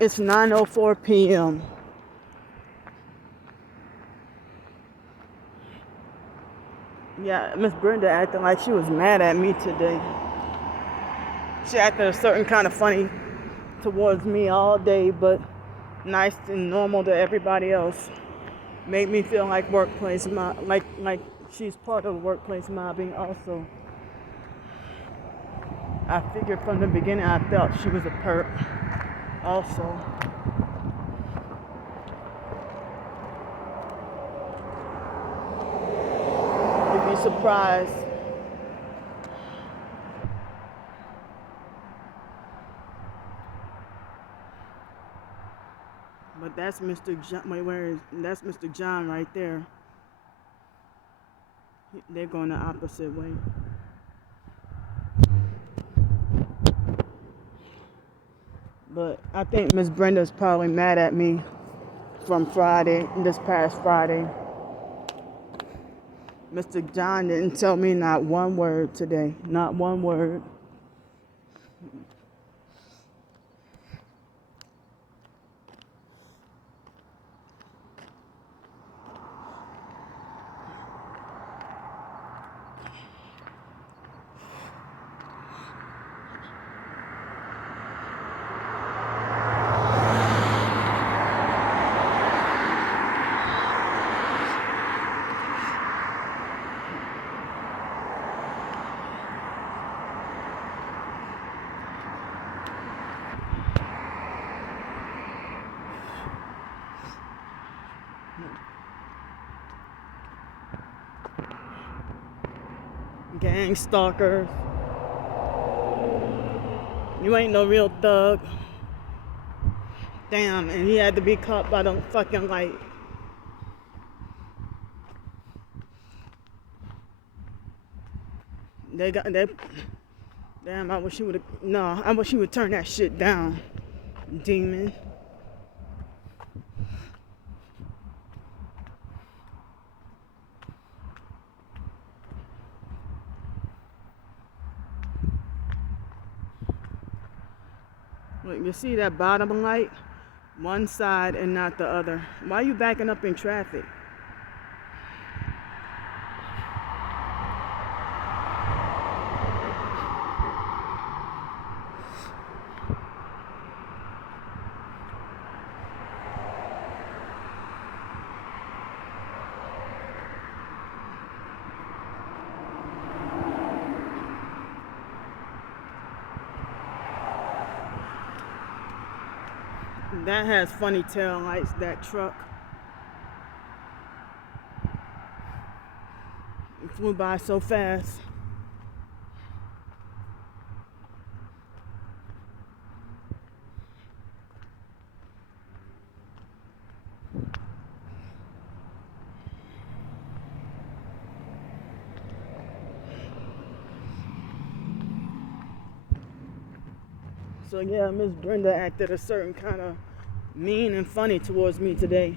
It's 9:04 p.m. Yeah, Miss Brenda acting like she was mad at me today. She acted a certain kind of funny towards me all day, but nice and normal to everybody else. Made me feel like workplace mob, like she's part of the workplace mobbing also. I figured from the beginning I felt she was a perp also. You'd be surprised. But that's Mr. John. Wait, where is that's Mr. John right there? They're going the opposite way. But I think Miss Brenda's probably mad at me from this past Friday. Mr. John didn't tell me not one word today. Not one word. Gang stalkers. You ain't no real thug. Damn, and he had to be caught by the fucking light. Damn, I wish he would've, no, I wish he would turn that shit down, demon. Look, you see that bottom light? One side and not the other. Why are you backing up in traffic? That has funny tail lights, that truck. It flew by so fast. So yeah, Miss Brenda acted a certain kind of mean and funny towards me today.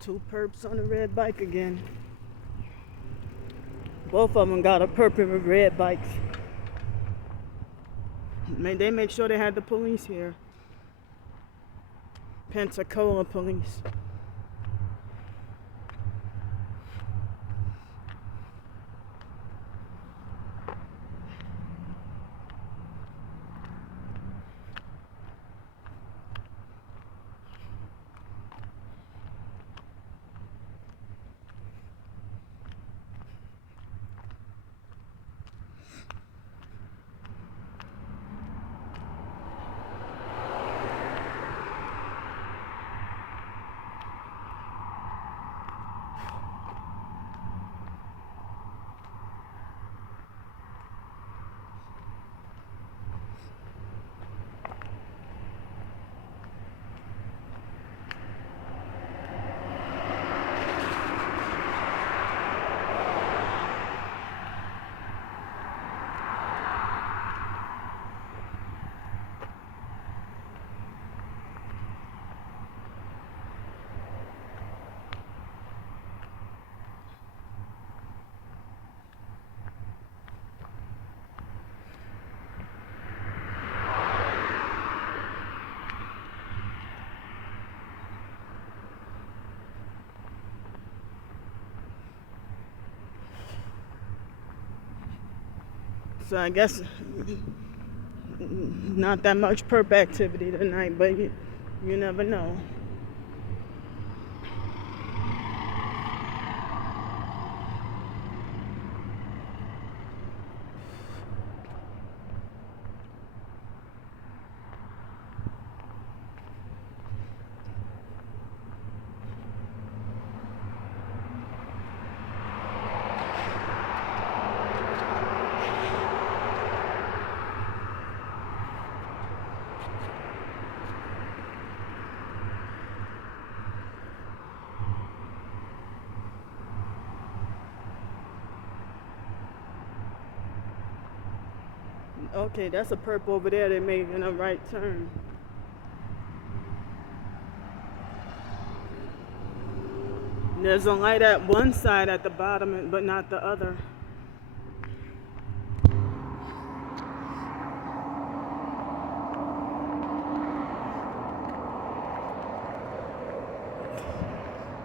Two perps on a red bike again. Both of them got a perp with red bikes. They make sure they had the police here. Pensacola police. So I guess not that much perp activity tonight, but you never know. Okay, that's a perp over there. They're making a right turn. There's a light at one side at the bottom, but not the other.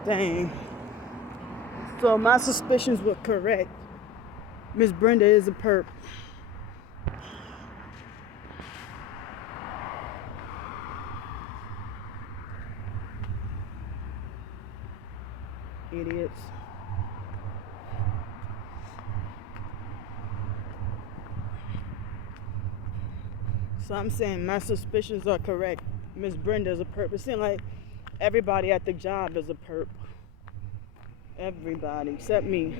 Dang. So my suspicions were correct. Miss Brenda is a perp. Idiots. So I'm saying my suspicions are correct. Miss Brenda's a perp. It seems like everybody at the job is a perp. Everybody except me.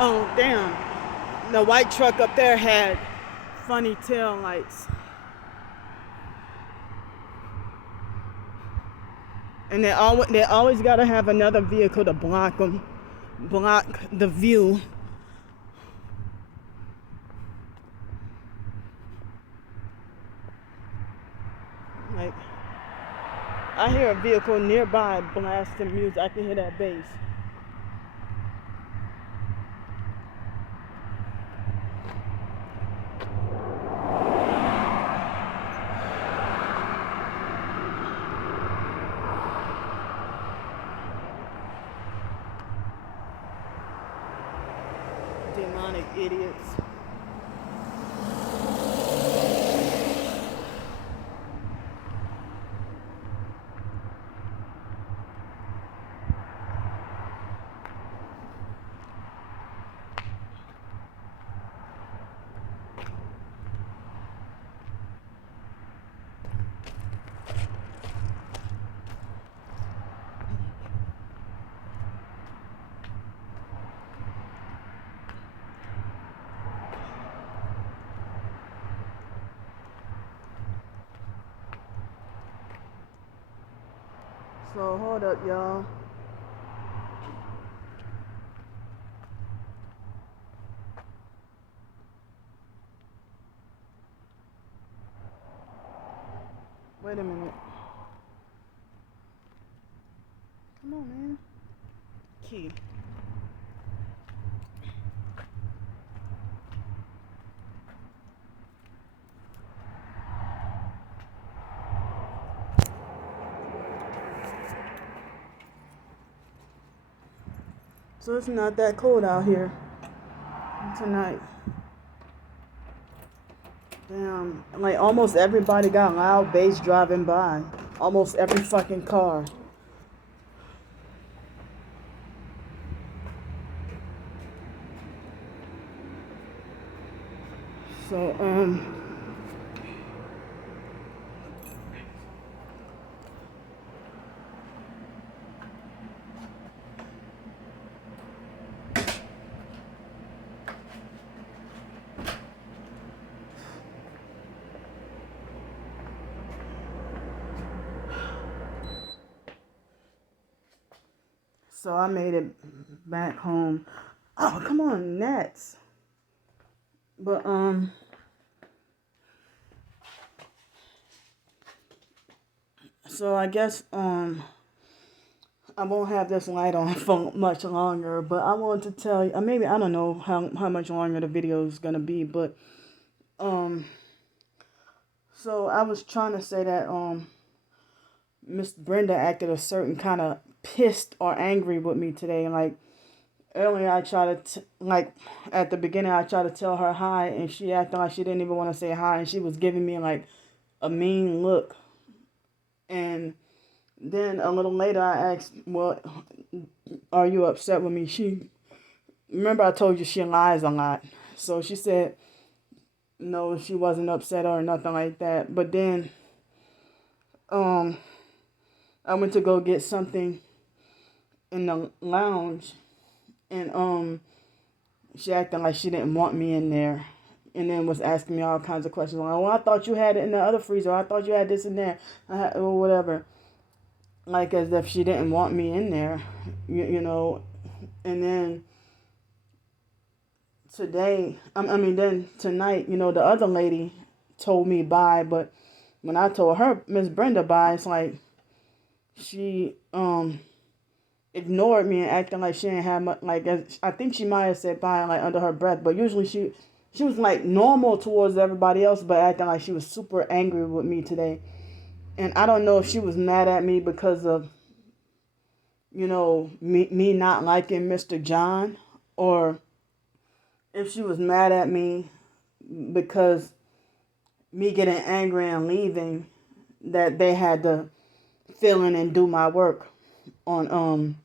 Oh, damn. The white truck up there had funny tail lights. And they always got to have another vehicle to block the view. Like, I hear a vehicle nearby blasting music. I can hear that bass. Demonic idiots. So hold up, y'all. Wait a minute. Come on, man. Key. So it's not that cold out here tonight. Damn, like almost everybody got loud bass driving by. Almost every fucking car. So, so I made it back home. Oh, come on, Nets. But, so I guess, I won't have this light on for much longer, but I want to tell you, maybe I don't know how much longer the video is gonna be, but so I was trying to say that Miss Brenda acted a certain kind of pissed or angry with me today. Like earlier, I tried to like at the beginning, I tried to tell her hi, and she acted like she didn't even want to say hi, and she was giving me like a mean look, and then a little later, I asked, "Well, are you upset with me?" She remember I told you she lies a lot, so she said no, she wasn't upset or nothing like that. But then, um, I went to go get something in the lounge, and she acted like she didn't want me in there, and then was asking me all kinds of questions like, "Well, I thought you had it in the other freezer. I thought you had this in there, or whatever." Like as if she didn't want me in there, you know. And then today, then tonight, the other lady told me bye, but when I told her Miss Brenda bye, it's like she ignored me and acting like she didn't have much. Like I think she might have said bye like under her breath, but usually she was like normal towards everybody else, but acting like she was super angry with me today. And I don't know if she was mad at me because of me not liking Mr. John, or if she was mad at me because me getting angry and leaving, that they had to fill in and do my work on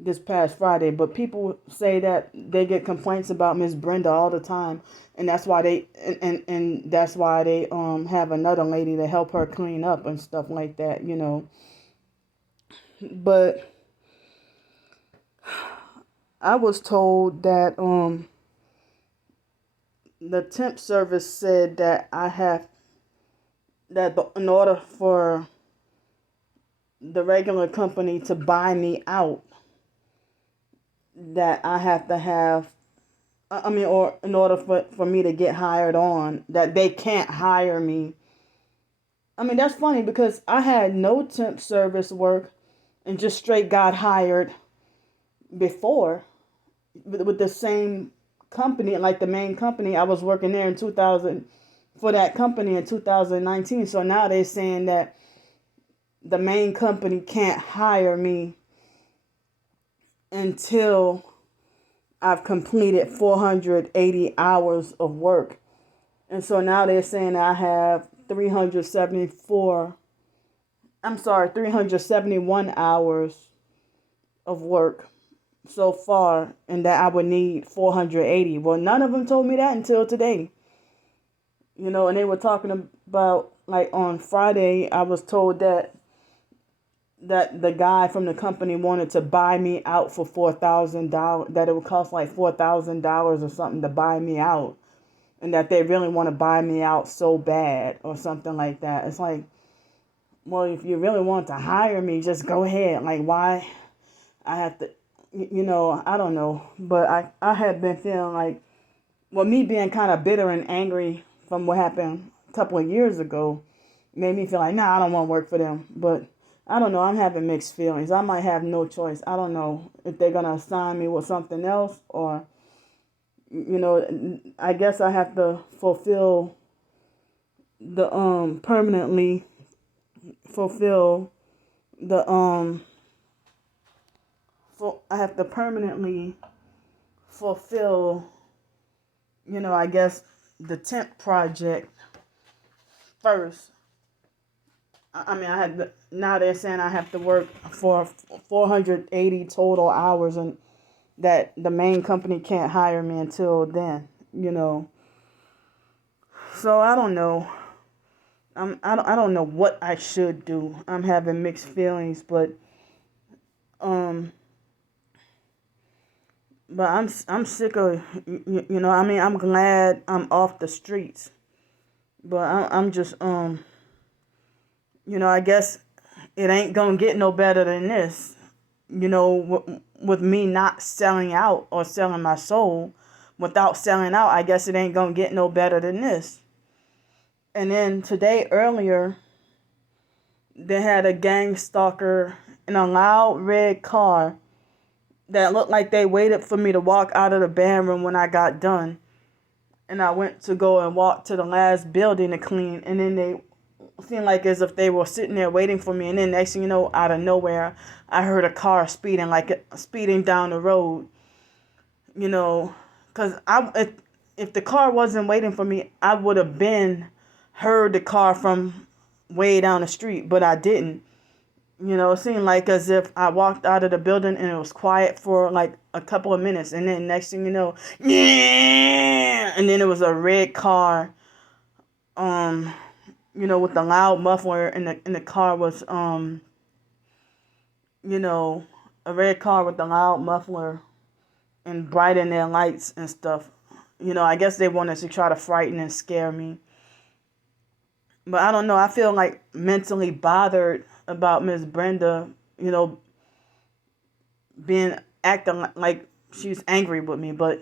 this past Friday. But people say that they get complaints about Miss Brenda all the time, and that's why and that's why they have another lady to help her clean up and stuff like that. But I was told that the temp service said that in order for the regular company to buy me out, that I have to have, or in order for me to get hired on, that they can't hire me. That's funny because I had no temp service work and just straight got hired before with the same company, like the main company. I was working there in 2000 for that company in 2019. So now they're saying that the main company can't hire me until I've completed 480 hours of work. And so now they're saying I have 371 hours of work so far, and that I would need 480. Well, none of them told me that until today. And they were talking about, like on Friday, I was told that the guy from the company wanted to buy me out for $4,000, that it would cost like $4,000 or something to buy me out, and that they really want to buy me out so bad or something like that. It's like, well, if you really want to hire me, just go ahead. Like, why I have to, I don't know. But I had been feeling like, well, me being kind of bitter and angry from what happened a couple of years ago made me feel like, nah, I don't want to work for them. But I don't know. I'm having mixed feelings. I might have no choice. I don't know if they're going to assign me with something else, or, I guess I have to fulfill the, permanently fulfill the, I have to permanently fulfill, I guess the temp project first. I had to, now they're saying I have to work for 480 total hours, and that the main company can't hire me until then. So I don't know. I don't know what I should do. I'm having mixed feelings, um but I'm sick of I mean, I'm glad I'm off the streets, but I'm just I guess it ain't gonna get no better than this. With me not selling out or selling my soul, without selling out, I guess it ain't gonna get no better than this. And then today earlier, they had a gang stalker in a loud red car that looked like they waited for me to walk out of the band room when I got done. And I went to go and walk to the last building to clean, and then they seemed like as if they were sitting there waiting for me. And then next thing you know, out of nowhere, I heard a car speeding down the road. Because if the car wasn't waiting for me, I would have been heard the car from way down the street, but I didn't. It seemed like as if I walked out of the building and it was quiet for like a couple of minutes, and then next thing you know, yeah, and then it was a red car, with the loud muffler, and the car was a red car with the loud muffler and bright in their lights and stuff. I guess they wanted to try to frighten and scare me. But I don't know. I feel like mentally bothered about Miss Brenda, being acting like she's angry with me. But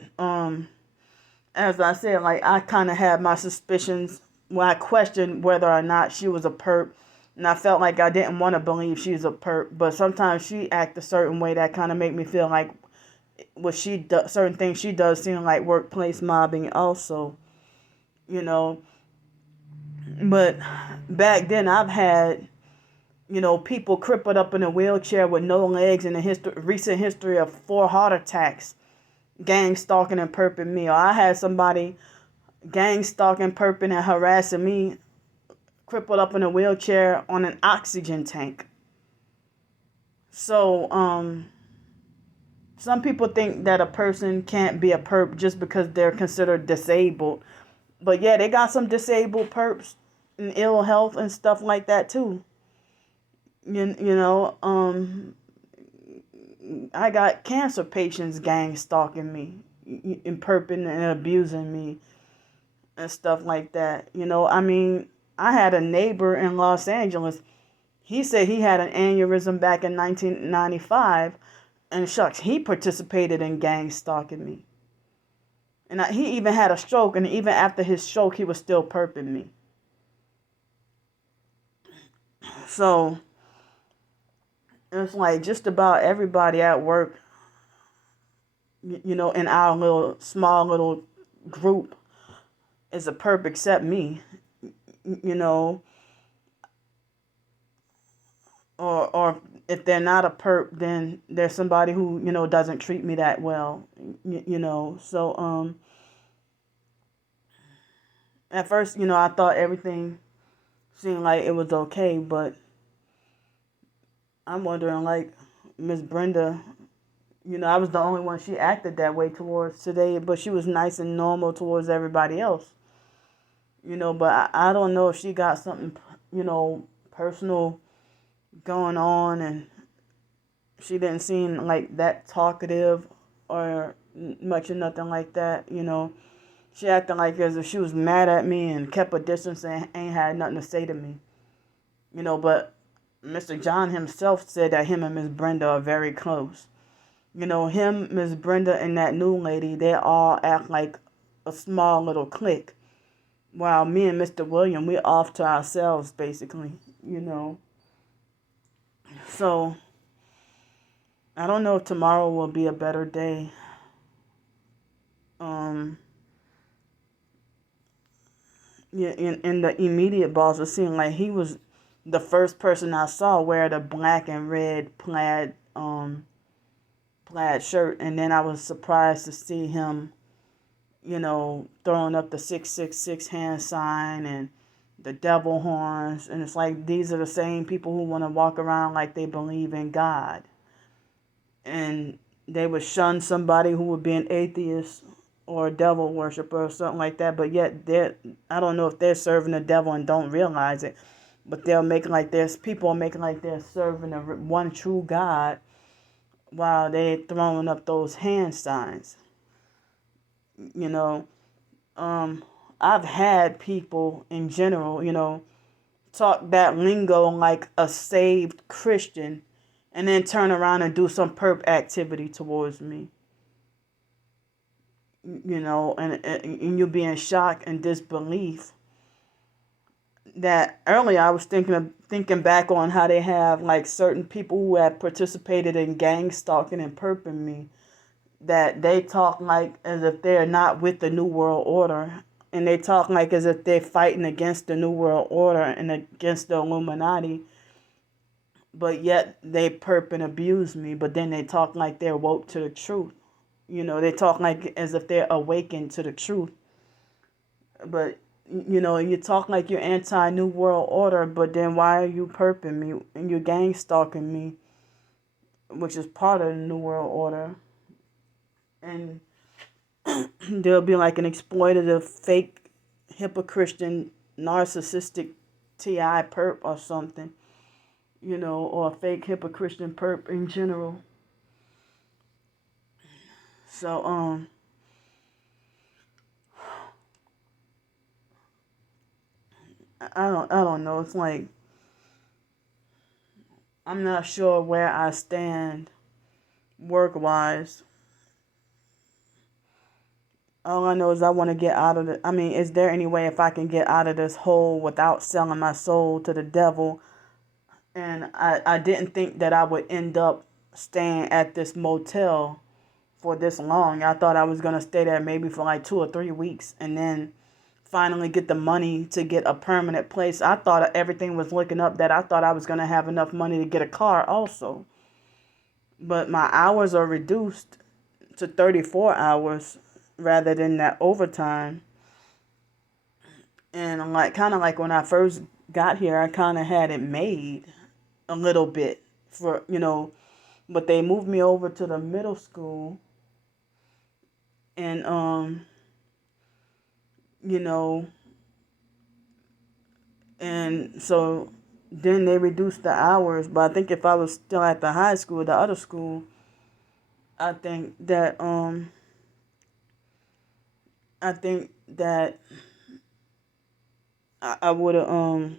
as I said, like I kind of had my suspicions when I questioned whether or not she was a perp, and I felt like I didn't want to believe she was a perp. But sometimes she act a certain way that kind of make me feel like what she does, certain things she does seem like workplace mobbing also, But back then I've had, people crippled up in a wheelchair with no legs in the recent history of 4 heart attacks, gang stalking and perping me. Or I had somebody gang stalking, perping, and harassing me, crippled up in a wheelchair on an oxygen tank. So, some people think that a person can't be a perp just because they're considered disabled. But yeah, they got some disabled perps and ill health and stuff like that too. I got cancer patients gang stalking me and perping and abusing me and stuff like that. I mean, I had a neighbor in Los Angeles. He said he had an aneurysm back in 1995, and shucks, he participated in gang stalking me. And he even had a stroke, and even after his stroke, he was still perping me. So, it's like just about everybody at work, in our small little group is a perp except me, or if they're not a perp, then there's somebody who, doesn't treat me that well, So, at first, I thought everything seemed like it was okay, but I'm wondering, like, Miss Brenda, I was the only one she acted that way towards today, but she was nice and normal towards everybody else. But I don't know if she got something, personal going on, and she didn't seem like that talkative or much or nothing like that, She acted like as if she was mad at me and kept a distance and ain't had nothing to say to me. But Mr. John himself said that him and Miss Brenda are very close. Him, Miss Brenda, and that new lady, they all act like a small little clique. While me and Mr. William, we're off to ourselves, basically, So, I don't know if tomorrow will be a better day. Yeah, in the immediate boss, it seemed like he was the first person I saw wear the black and red plaid shirt, and then I was surprised to see him, throwing up the 666 hand sign and the devil horns, and it's like these are the same people who want to walk around like they believe in God, and they would shun somebody who would be an atheist or a devil worshiper or something like that, but yet I don't know if they're serving the devil and don't realize it, but they'll make like there's people are making like they're serving the one true God while they're throwing up those hand signs. You know, I've had people in general, talk that lingo like a saved Christian and then turn around and do some perp activity towards me. And you'll be in shock and disbelief that earlier I was thinking back on how they have like certain people who have participated in gang stalking and perping me, that they talk like as if they're not with the New World Order, and they talk like as if they're fighting against the New World Order and against the Illuminati, but yet they perp and abuse me, but then they talk like they're woke to the truth. They talk like as if they're awakened to the truth. But, you talk like you're anti-New World Order, but then why are you perping me and you're gang stalking me, which is part of the New World Order? And there'll be like an exploitative, fake, hypocritical, narcissistic TI perp or something, or a fake hypocritical perp in general. So, I don't know. It's like, I'm not sure where I stand work-wise. All I know is I want to get out of it. I mean, is there any way if I can get out of this hole without selling my soul to the devil? And I didn't think that I would end up staying at this motel for this long. I thought I was going to stay there maybe for like 2 or 3 weeks and then finally get the money to get a permanent place. I thought everything was looking up that I thought I was going to have enough money to get a car also. But my hours are reduced to 34 hours rather than that overtime. And like kind of like when I first got here, I kind of had it made a little bit for, but they moved me over to the middle school and and so then they reduced the hours. But I think if I was still at the high school, the other school, I think that I would have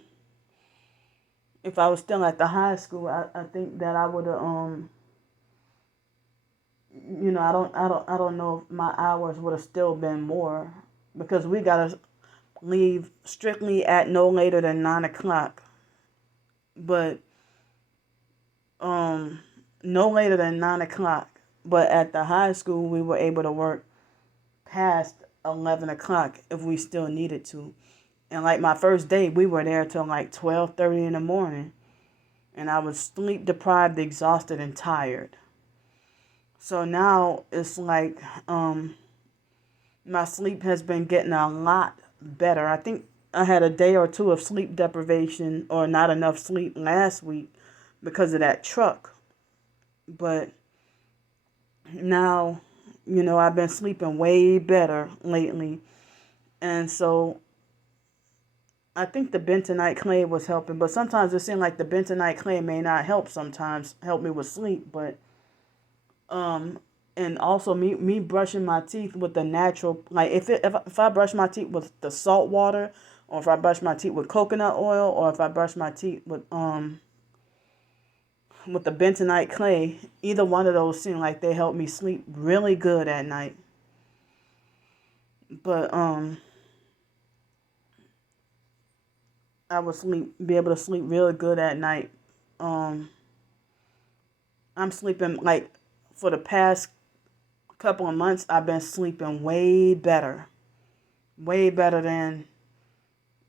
if I was still at the high school, I think that I would have I don't know if my hours would have still been more, because we gotta leave strictly at no later than 9 o'clock. But no later than 9 o'clock. But at the high school we were able to work past 11 o'clock if we still needed to. And like my first day, we were there till like 12:30 in the morning. And I was sleep deprived, exhausted, and tired. So now it's like my sleep has been getting a lot better. I think I had a day or two of sleep deprivation or not enough sleep last week because of that truck. But now, I've been sleeping way better lately. And so I think the bentonite clay was helping, but sometimes it seemed like the bentonite clay may not help sometimes, help me with sleep, but and also me brushing my teeth with the natural, like if I brush my teeth with the salt water, or if I brush my teeth with coconut oil, or if I brush my teeth with the bentonite clay, either one of those seem like they help me sleep really good at night. But I would be able to sleep really good at night. I'm sleeping like for the past couple of months. I've been sleeping way better than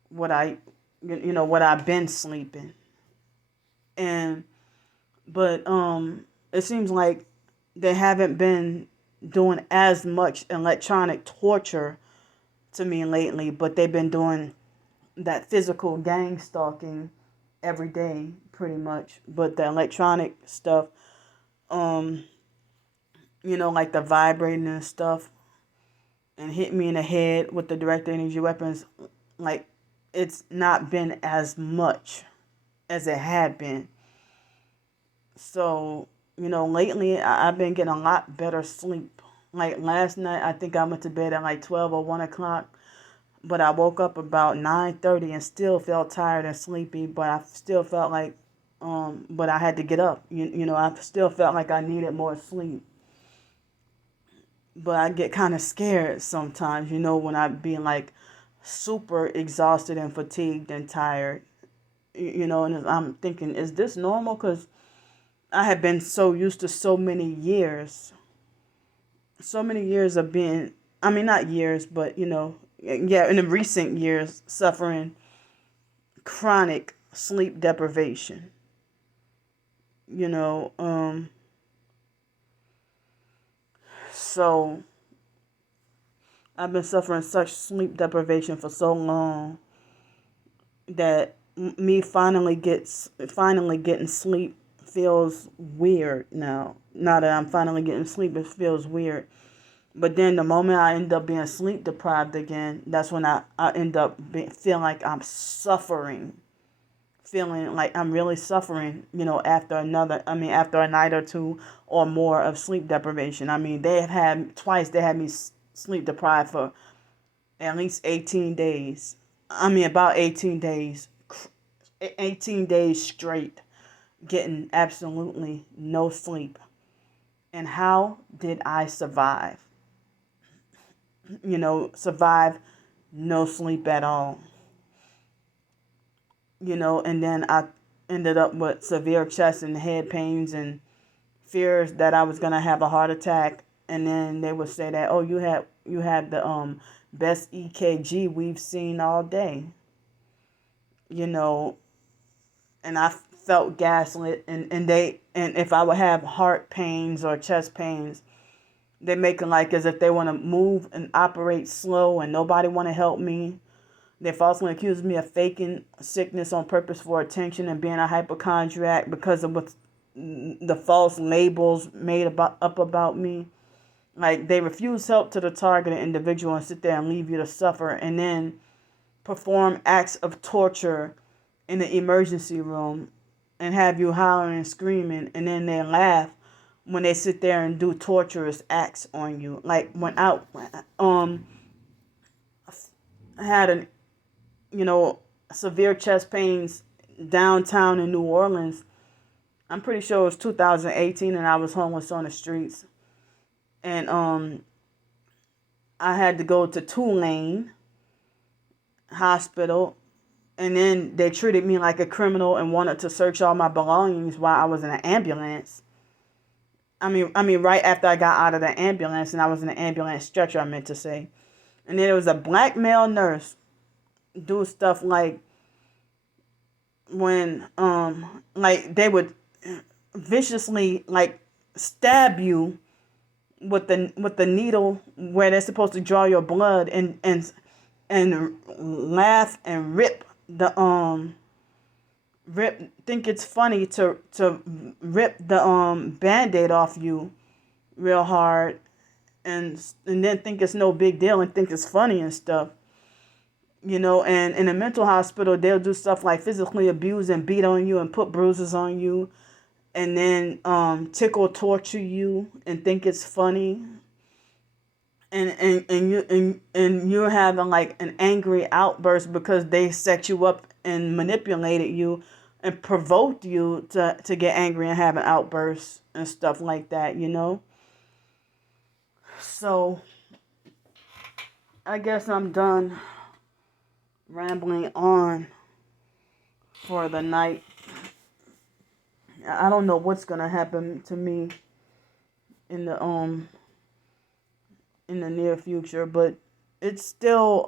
what what I've been sleeping. But it seems like they haven't been doing as much electronic torture to me lately, but they've been doing that physical gang stalking every day pretty much. But the electronic stuff, like the vibrating and stuff, and hit me in the head with the direct energy weapons, like, it's not been as much as it had been. So, lately I've been getting a lot better sleep. Like last night, I think I went to bed at like 12 or 1 o'clock, but I woke up about 9:30 and still felt tired and sleepy, but I still felt like, but I had to get up. I still felt like I needed more sleep. But I get kind of scared sometimes, when I be like super exhausted and fatigued and tired, and I'm thinking, is this normal? Because I have been so used to so many years of being, I mean, not years, but, yeah, in the recent years, suffering chronic sleep deprivation, so I've been suffering such sleep deprivation for so long that me finally getting sleep feels weird now. Now that I'm finally getting sleep, it feels weird. But then the moment I end up being sleep deprived again, that's when I end up feeling like I'm suffering. Feeling like I'm really suffering, after after a night or two or more of sleep deprivation. I mean, they had me sleep deprived for at least 18 days. About 18 days. 18 days straight, getting absolutely no sleep. And how did I survive? Survive no sleep at all. And then I ended up with severe chest and head pains and fears that I was going to have a heart attack. And then they would say that, oh, you had the best EKG we've seen all day. And I felt gaslit, and if I would have heart pains or chest pains, they make it like as if they want to move and operate slow and nobody want to help me. They falsely accuse me of faking sickness on purpose for attention and being a hypochondriac because of what the false labels made up about me. Like, they refuse help to the targeted individual and sit there and leave you to suffer, and then perform acts of torture in the emergency room and have you hollering and screaming, and then they laugh when they sit there and do torturous acts on you. Like, when I had severe chest pains downtown in New Orleans. I'm pretty sure it was 2018, and I was homeless on the streets. And I had to go to Tulane Hospital, and then they treated me like a criminal and wanted to search all my belongings while I was in an ambulance. I mean, right after I got out of the ambulance, and I was in an ambulance stretcher, I meant to say. And then there was a black male nurse do stuff like when like they would viciously like stab you with the needle where they're supposed to draw your blood, and laugh and think it's funny to rip the band-aid off you real hard, and then think it's no big deal and think it's funny and stuff. And in a mental hospital, they'll do stuff like physically abuse and beat on you and put bruises on you, and then tickle torture you and think it's funny. And you're having like an angry outburst because they set you up and manipulated you and provoked you to get angry and have an outburst and stuff like that, So I guess I'm done rambling on for the night. I don't know what's gonna happen to me in the near future, but it's still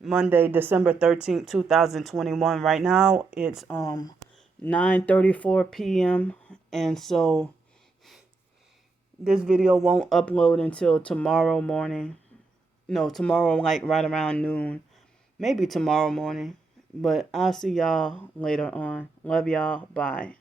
Monday, December 13th, 2021. Right now it's 9:34 p.m. and so this video won't upload until tomorrow morning. No, tomorrow, like right around noon. Maybe tomorrow morning. But I'll see y'all later on. Love y'all. Bye.